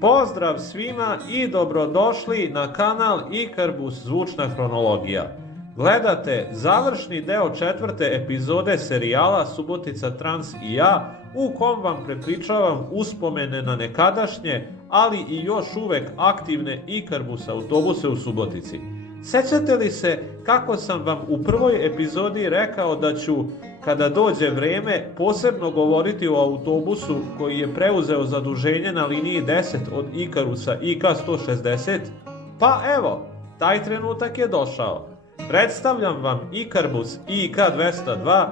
Pozdrav svima i dobrodošli na kanal Ikarbus zvučna hronologija. Gledate završni deo 4. epizode serijala Subotica Trans i ja, u kom vam prepričavam uspomene na nekadašnje, ali i još uvek aktivne Ikarbus autobuse u Subotici. Sećate li se kako sam vam u prvoj epizodi rekao da ću, kada dođe vreme, posebno govoriti o autobusu koji je preuzeo zaduženje na liniji 10 od Ikarusa IK160? Pa evo, taj trenutak je došao. Predstavljam vam Ikarbus IK202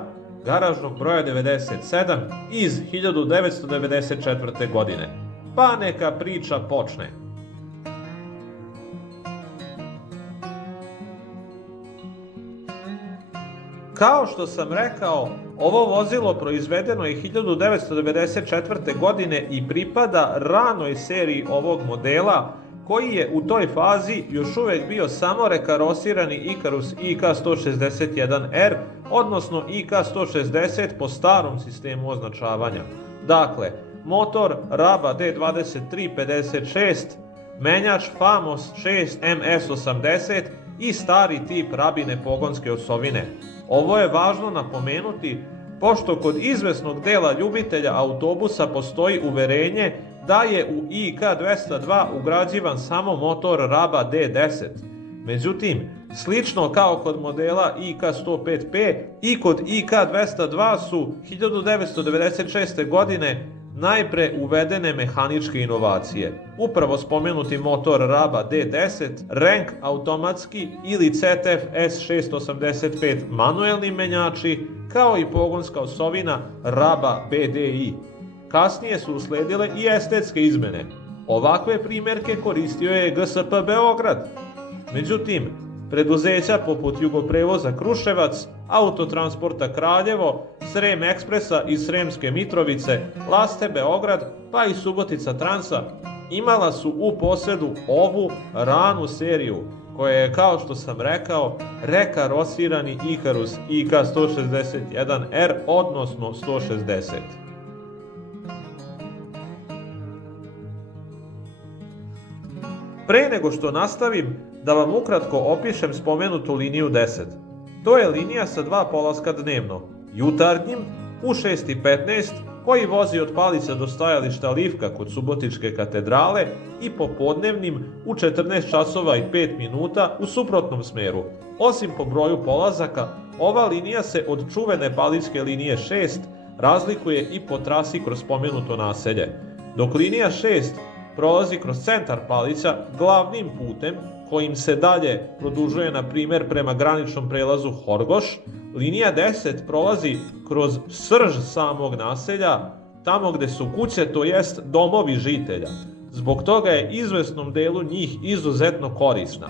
garažnog broja 97 iz 1994. godine. Pa neka priča počne. Kao što sam rekao, ovo vozilo proizvedeno je 1994. godine i pripada ranoj seriji ovog modela, koji je u toj fazi još uvek bio samo rekarosirani Ikarus IK161R, odnosno IK160 po starom sistemu označavanja. Dakle, motor Raba D2356, menjač Famos 6 MS80 i stari tip Rabine pogonske osovine. Ovo je važno napomenuti, pošto kod izvesnog dela ljubitelja autobusa postoji uverenje da je u IK202 ugrađivan samo motor Raba D10. Međutim, slično kao kod modela IK105P, i kod IK202 su 1996. godine najpre uvedene mehaničke inovacije. Upravo spomenuti motor Raba D10, Renk automatski ili CTF S685 manuelni menjači, kao i pogonska osovina Raba BDI. Kasnije su usledile i estetske izmene. Ovakve primjerke koristio je GSP Beograd. Međutim, preduzeća poput Jugoprevoza Kruševac, Autotransporta Kraljevo, Srem Ekspresa iz Sremske Mitrovice, Laste Beograd, pa i Subotica Transa imala su u posedu ovu ranu seriju, koja je, kao što sam rekao, rekarosirani Ikarus IK161R, odnosno 160. Pre nego što nastavim, da vam ukratko opišem spomenutu liniju 10. To je linija sa 2 polaska dnevno, jutarnjim u 6:15, koji vozi od Palića do stajališta Livka kod Subotičke katedrale, i popodnevnim u 14 časova i 5 minuta u suprotnom smeru. Osim po broju polazaka, ova linija se od čuvene Palićke linije 6 razlikuje i po trasi kroz spomenuto naselje. Dok linija 6 prolazi kroz centar Palića glavnim putem, kojim se dalje produžuje na primjer prema graničnom prelazu Horgoš, linija 10 prolazi kroz srž samog naselja, tamo gde su kuće, to jest domovi žitelja. Zbog toga je izvesnom delu njih izuzetno korisna.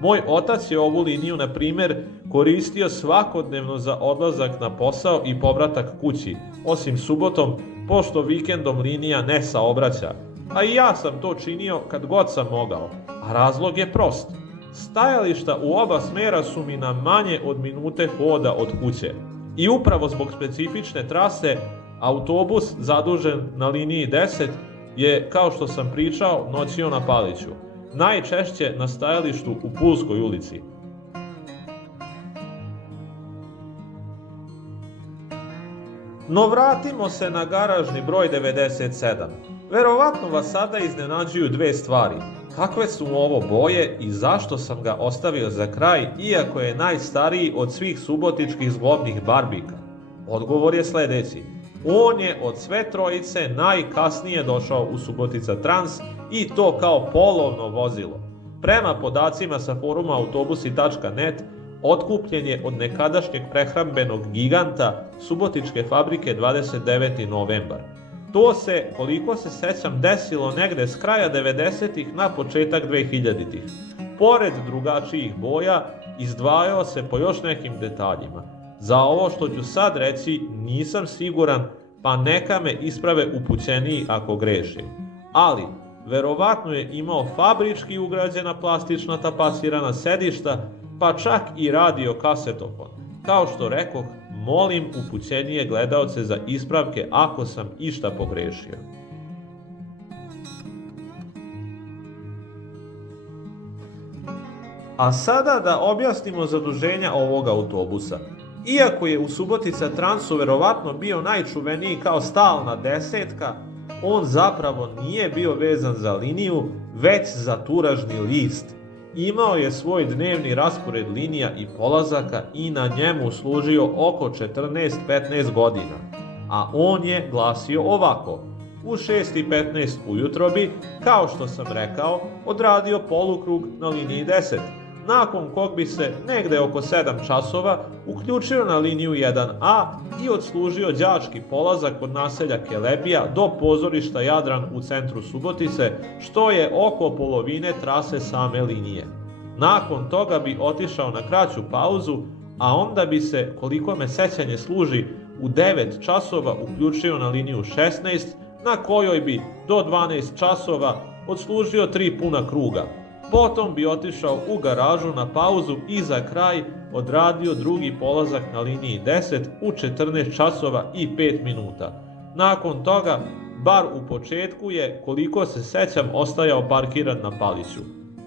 Moj otac je ovu liniju, na primjer, koristio svakodnevno za odlazak na posao i povratak kući, osim subotom, pošto vikendom linija ne saobraća. A i ja sam to činio kad god sam mogao, a razlog je prost. Stajališta u oba smera su mi na manje od minute hoda od kuće. I upravo zbog specifične trase, autobus zadužen na liniji 10 je, kao što sam pričao, noćio na Paliću. Najčešće na stajalištu u Pulskoj ulici. No vratimo se na garažni broj 97. Verovatno vas sada iznenađuju dve stvari. Kakve su ovo boje i zašto sam ga ostavio za kraj, iako je najstariji od svih subotičkih zglobnih barbika? Odgovor je sledeći. On je od sve trojice najkasnije došao u Subotica Trans, i to kao polovno vozilo. Prema podacima sa foruma autobusi.net, otkupljen je od nekadašnjeg prehrambenog giganta Subotičke fabrike 29. novembar. To se, koliko se sećam, desilo negde s kraja 90-ih na početak 2000-ih. Pored drugačijih boja, izdvajao se po još nekim detaljima. Za ovo što ću sad reći nisam siguran, pa neka me isprave upućeniji ako grešim. Ali, verovatno je imao fabrički ugrađena plastična tapacirana sedišta, pa čak i radio kasetofon. Kao što rekoh, molim upućenije gledaoce za ispravke ako sam išta pogrešio. A sada da objasnimo zaduženja ovog autobusa. Iako je u Subotica Transu verovatno bio najčuveniji kao stalna desetka, on zapravo nije bio vezan za liniju, već za turažni list. Imao je svoj dnevni raspored linija i polazaka i na njemu služio oko 14-15 godina. A on je glasio ovako: u 6:15 ujutro bi, kao što sam rekao, odradio polukrug na liniji 10, nakon kog bi se negde oko 7 časova uključio na liniju 1A i odslužio đački polazak od naselja Kelebija do pozorišta Jadran u centru Subotice, što je oko polovine trase same linije. Nakon toga bi otišao na kraću pauzu, a onda bi se, koliko me sećanje služi, u 9 časova uključio na liniju 16, na kojoj bi do 12 časova odslužio 3 puna kruga. Potom bi otišao u garažu na pauzu i za kraj odradio drugi polazak na liniji 10 u 14 časova i 5 minuta. Nakon toga, bar u početku je, koliko se sećam, ostajao parkiran na Paliću.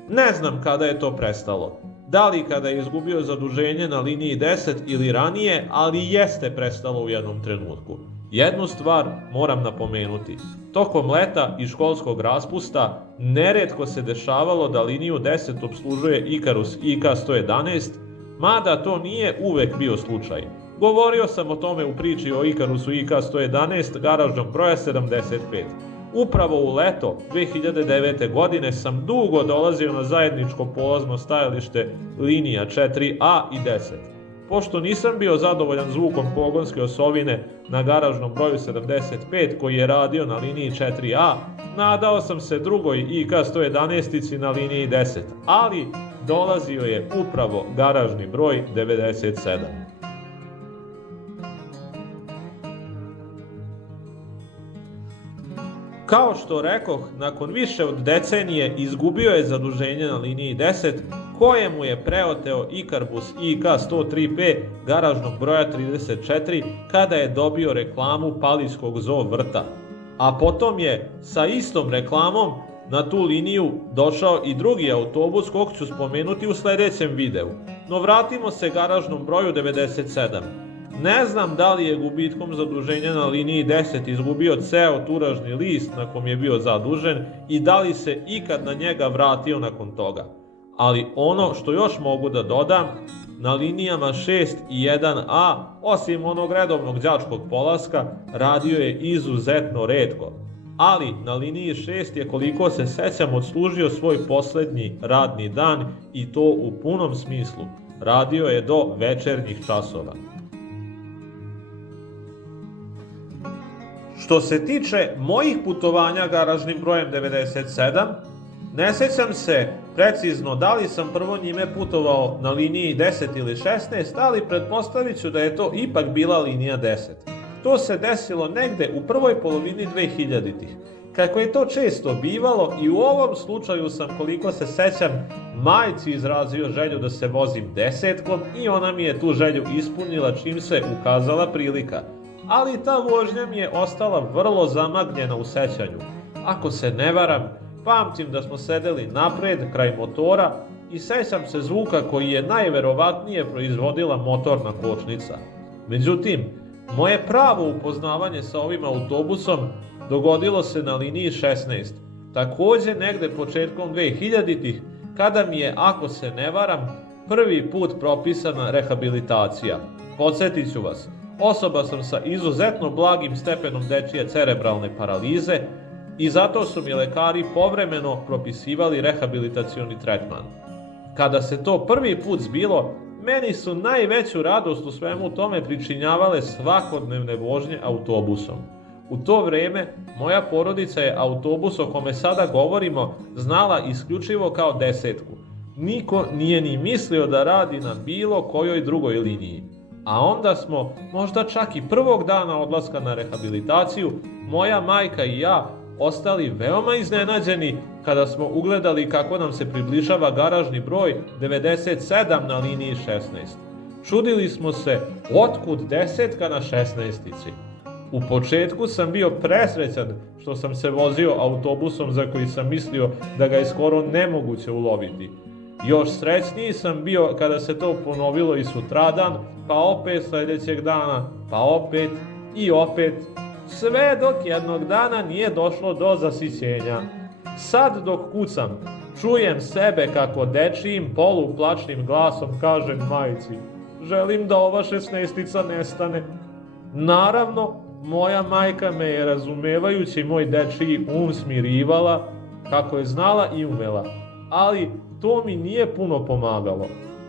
Ne znam kada je to prestalo. Da li kada je izgubio zaduženje na liniji 10 ili ranije, ali jeste prestalo u jednom trenutku. Jednu stvar moram napomenuti. Tokom leta i školskog raspusta neretko se dešavalo da liniju 10 obslužuje Ikarus IK-111, mada to nije uvek bio slučaj. Govorio sam o tome u priči o Ikarusu IK-111 garažnog broja 75. Upravo u leto 2009. godine sam dugo dolazio na zajedničko polazno stajalište linija 4A i 10. Pošto nisam bio zadovoljan zvukom pogonske osovine na garažnom broju 75 koji je radio na liniji 4A, nadao sam se drugoj IK-111 na liniji 10, ali dolazio je upravo garažni broj 97. Kao što rekoh, nakon više od decenije izgubio je zaduženje na liniji 10, koje mu je preoteo Ikarbus IK-103P garažnog broja 34 kada je dobio reklamu Palićkog zoo vrta. A potom je sa istom reklamom na tu liniju došao i drugi autobus kog ću spomenuti u sledećem videu. No vratimo se garažnom broju 97. Ne znam da li je gubitkom zaduženja na liniji 10 izgubio ceo turažni list na kom je bio zadužen i da li se ikad na njega vratio nakon toga. Ali ono što još mogu da dodam, na linijama 6 i 1A, osim onog redovnog đačkog polaska, radio je izuzetno retko. Ali na liniji 6 je, koliko se sećam, odslužio svoj poslednji radni dan i to u punom smislu. Radio je do večernjih časova. Što se tiče mojih putovanja garažnim brojem 97, ne sećam se precizno da li sam prvo njime putovao na liniji 10 ili 16, ali pretpostavit ću da je to ipak bila linija 10. To se desilo negde u prvoj polovini 2000-ih. Kako je to često bivalo, i u ovom slučaju sam, koliko se sećam, majci izrazio želju da se vozim desetkom i ona mi je tu želju ispunila čim se ukazala prilika. Ali ta vožnja mi je ostala vrlo zamagljena u sećanju. Ako se ne varam, pamtim da smo sedeli napred, kraj motora, i sećam se zvuka koji je najverovatnije proizvodila motorna kočnica. Međutim, moje pravo upoznavanje sa ovim autobusom dogodilo se na liniji 16, takođe negde početkom 2000-ih, kada mi je, ako se ne varam, prvi put propisana rehabilitacija. Podsjetit ću vas, osoba sam sa izuzetno blagim stepenom dečije cerebralne paralize i zato su mi lekari povremeno propisivali rehabilitacioni tretman. Kada se to prvi put zbilo, meni su najveću radost u svemu tome pričinjavale svakodnevne vožnje autobusom. U to vreme moja porodica je autobus o kome sada govorimo znala isključivo kao desetku. Niko nije ni mislio da radi na bilo kojoj drugoj liniji. A onda smo, možda čak i prvog dana odlaska na rehabilitaciju, moja majka i ja ostali veoma iznenađeni kada smo ugledali kako nam se približava garažni broj 97 na liniji 16. Čudili smo se otkud desetka na 16-ici. U početku sam bio presrećan što sam se vozio autobusom za koji sam mislio da ga je skoro nemoguće uloviti. Još srećniji sam bio kada se to ponovilo i sutradan, pa opet sljedećeg dana, pa opet i opet, sve dok jednog dana nije došlo do zasićenja. Sad dok kucam, čujem sebe kako dečijim poluplačnim glasom kažem majci: želim da ova 16-tica nestane. Naravno, moja majka me je, razumevajući moj dečiji smirivala kako je znala i umela, ali to mi nije puno pomagalo.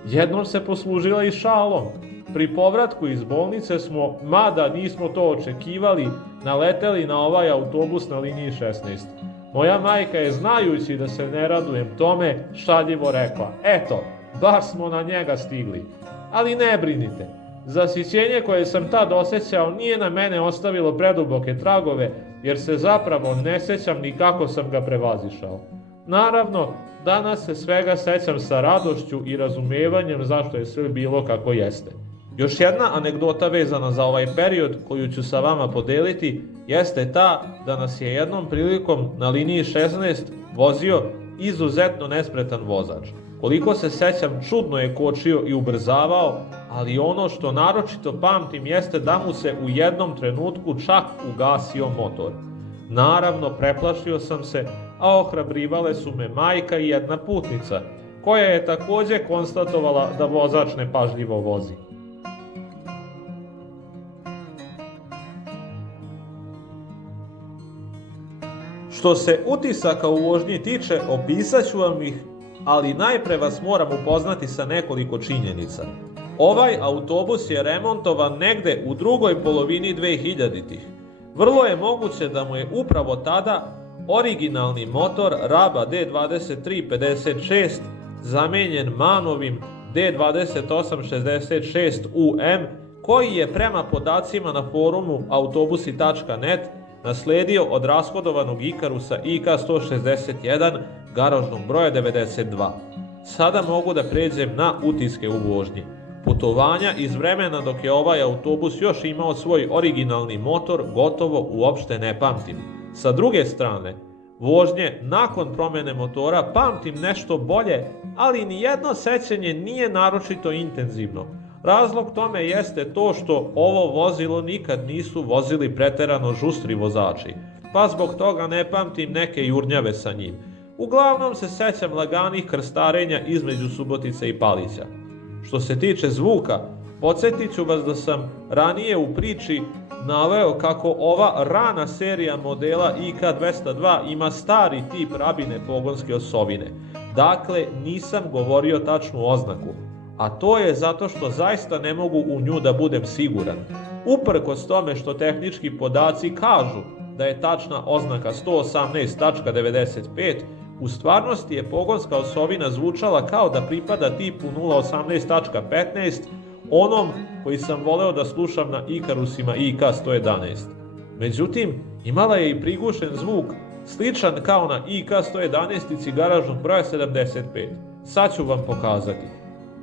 Jednom se poslužila i šalom. Pri povratku iz bolnice smo, mada nismo to očekivali, naleteli na ovaj autobus na liniji 16. Moja majka je, znajući da se ne radujem tome, šaljivo rekla: eto, baš smo na njega stigli. Ali ne brinite, zasićenje koje sam tad osjećao nije na mene ostavilo preduboke tragove, jer se zapravo ne sećam ni kako sam ga prevazišao. Naravno, danas se svega sećam sa radošću i razumevanjem zašto je sve bilo kako jeste. Još jedna anegdota vezana za ovaj period koju ću sa vama podeliti jeste ta da nas je jednom prilikom na liniji 16 vozio izuzetno nespretan vozač. Koliko se sećam, čudno je kočio i ubrzavao, ali ono što naročito pamtim jeste da mu se u jednom trenutku čak ugasio motor. Naravno, preplašio sam se, a ohrabrivale su me majka i jedna putnica, koja je takođe konstatovala da vozač nepažljivo vozi. Što se utisaka u vožnji tiče, opisat ću vam ih, ali najpre vas moram upoznati sa nekoliko činjenica. Ovaj autobus je remontovan negde u drugoj polovini 2000-ih. Vrlo je moguće da mu je upravo tada originalni motor Raba D2356 zamenjen Manovim D2866UM, koji je prema podacima na forumu autobusi.net nasledio od rashodovanog Ikarusa IK161 garažnog broja 92. Sada mogu da pređem na utiske u vožnji. Putovanja iz vremena dok je ovaj autobus još imao svoj originalni motor gotovo uopšte ne pamtim. Sa druge strane, vožnje nakon promene motora pamtim nešto bolje, ali nijedno sećanje nije naročito intenzivno. Razlog tome jeste to što ovo vozilo nikad nisu vozili preterano žustri vozači, pa zbog toga ne pamtim neke jurnjave sa njim. Uglavnom se sećam laganih krstarenja između Subotice i Palića. Što se tiče zvuka, podsjetit ću vas da sam ranije u priči naveo kako ova rana serija modela IK202 ima stari tip Rabine pogonske osovine. Dakle, nisam govorio tačnu oznaku, a to je zato što zaista ne mogu u nju da budem siguran. Uprkos tome što tehnički podaci kažu da je tačna oznaka 118.95, u stvarnosti je pogonska osovina zvučala kao da pripada tipu 018.15, onom koji sam voleo da slušam na Ikarusima IK111. Međutim, imala je i prigušen zvuk, sličan kao na IK111 garažnog broja 75. Sad ću vam pokazati.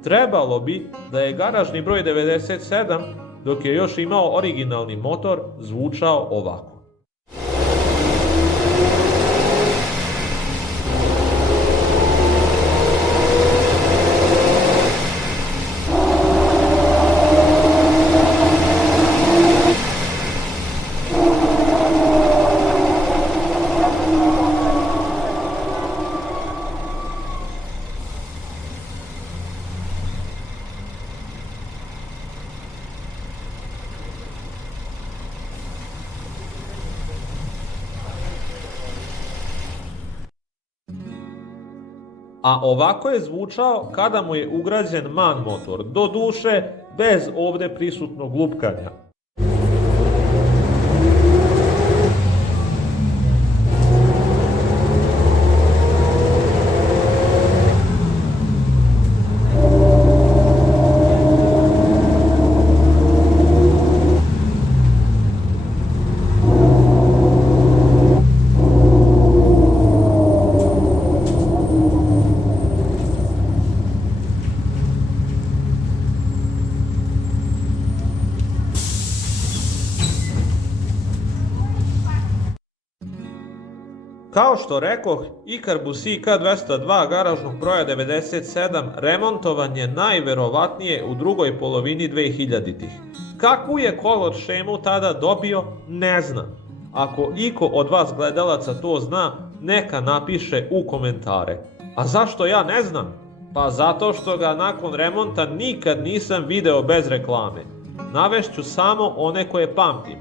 Trebalo bi da je garažni broj 97, dok je još imao originalni motor, zvučao ovako. A ovako je zvučao kada mu je ugrađen MAN motor, doduše bez ovde prisutnog lupkanja. Kao što rekoh, Ikarbus IK202 garažnog broja 97 remontovan je najverovatnije u drugoj polovini 2000-ih. Kakvu je kolor šemu tada dobio, ne znam. Ako iko od vas gledalaca to zna, neka napiše u komentare. A zašto ja ne znam? Pa zato što ga nakon remonta nikad nisam video bez reklame. Navešću samo one koje pamtim.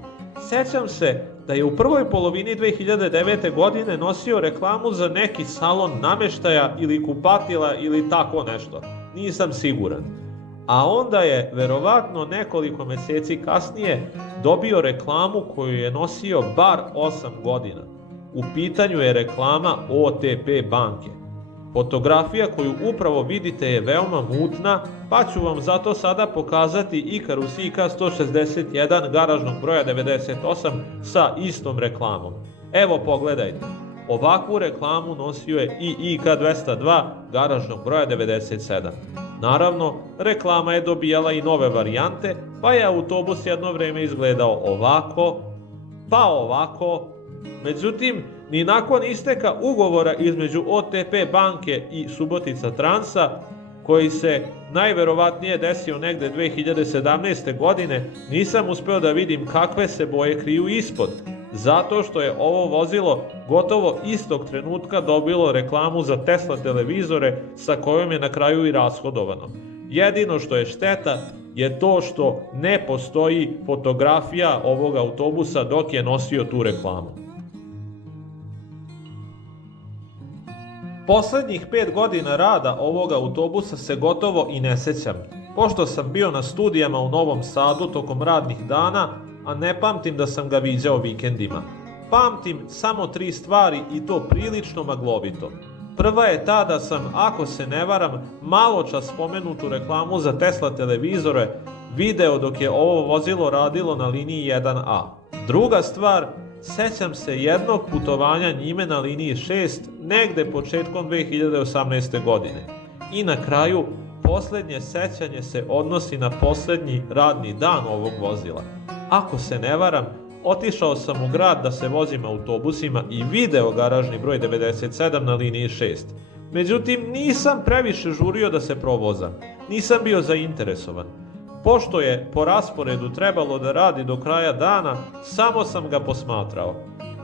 Sećam se da je u prvoj polovini 2009. godine nosio reklamu za neki salon nameštaja ili kupatila ili tako nešto. Nisam siguran. A onda je, verovatno nekoliko meseci kasnije, dobio reklamu koju je nosio bar 8 godina. U pitanju je reklama OTP banke. Fotografija koju upravo vidite je veoma mutna, pa ću vam zato sada pokazati Ikarus IK161 garažnog broja 98 sa istom reklamom. Evo pogledajte, ovakvu reklamu nosio je i IK202 garažnog broja 97. Naravno, reklama je dobijala i nove varijante, pa je autobus jedno vreme izgledao ovako, pa ovako. Međutim, ni nakon isteka ugovora između OTP banke i Subotica Transa, koji se najverovatnije desio negde 2017. godine, nisam uspeo da vidim kakve se boje kriju ispod, zato što je ovo vozilo gotovo istog trenutka dobilo reklamu za Tesla televizore sa kojom je na kraju i rashodovano. Jedino što je šteta je to što ne postoji fotografija ovog autobusa dok je nosio tu reklamu. Poslednjih 5 godina rada ovog autobusa se gotovo i ne sećam, pošto sam bio na studijama u Novom Sadu tokom radnih dana, a ne pamtim da sam ga viđao vikendima. Pamtim samo 3 stvari i to prilično maglovito. Prva je ta da sam, ako se ne varam, maločas spomenutu reklamu za Tesla televizore video dok je ovo vozilo radilo na liniji 1A. Druga stvar, sećam se jednog putovanja njime na liniji 6 negde početkom 2018. godine. I na kraju, poslednje sećanje se odnosi na poslednji radni dan ovog vozila. Ako se ne varam, otišao sam u grad da se vozim autobusima i video garažni broj 97 na liniji 6. Međutim, nisam previše žurio da se provozam. Nisam bio zainteresovan. Pošto je po rasporedu trebalo da radi do kraja dana, samo sam ga posmatrao.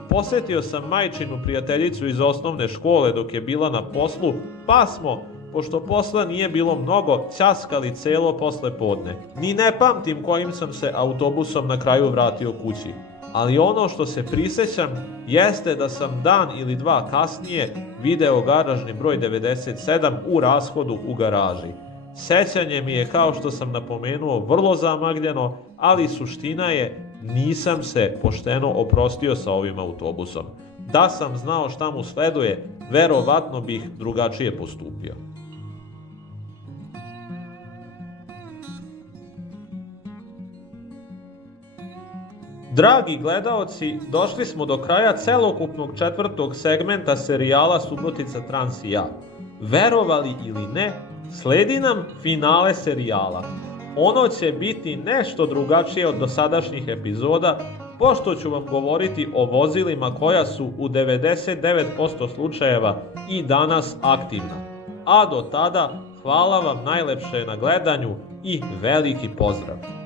Posetio sam majčinu prijateljicu iz osnovne škole dok je bila na poslu, pa smo, pošto posla nije bilo mnogo, ćaskali celo posle podne. Ni ne pamtim kojim sam se autobusom na kraju vratio kući. Ali ono što se prisećam jeste da sam dan ili dva kasnije video garažni broj 97 u rashodu u garaži. Sećanje mi je, kao što sam napomenuo, vrlo zamagljeno, ali suština je, nisam se pošteno oprostio sa ovim autobusom. Da sam znao šta mu sleduje, verovatno bih drugačije postupio. Dragi gledaoci, došli smo do kraja celokupnog 4. segmenta serijala Subotica Trans i ja. Verovali ili ne, sledi nam finale serijala. Ono će biti nešto drugačije od dosadašnjih epizoda, pošto ću vam govoriti o vozilima koja su u 99% slučajeva i danas aktivna. A do tada, hvala vam najlepše na gledanju i veliki pozdrav!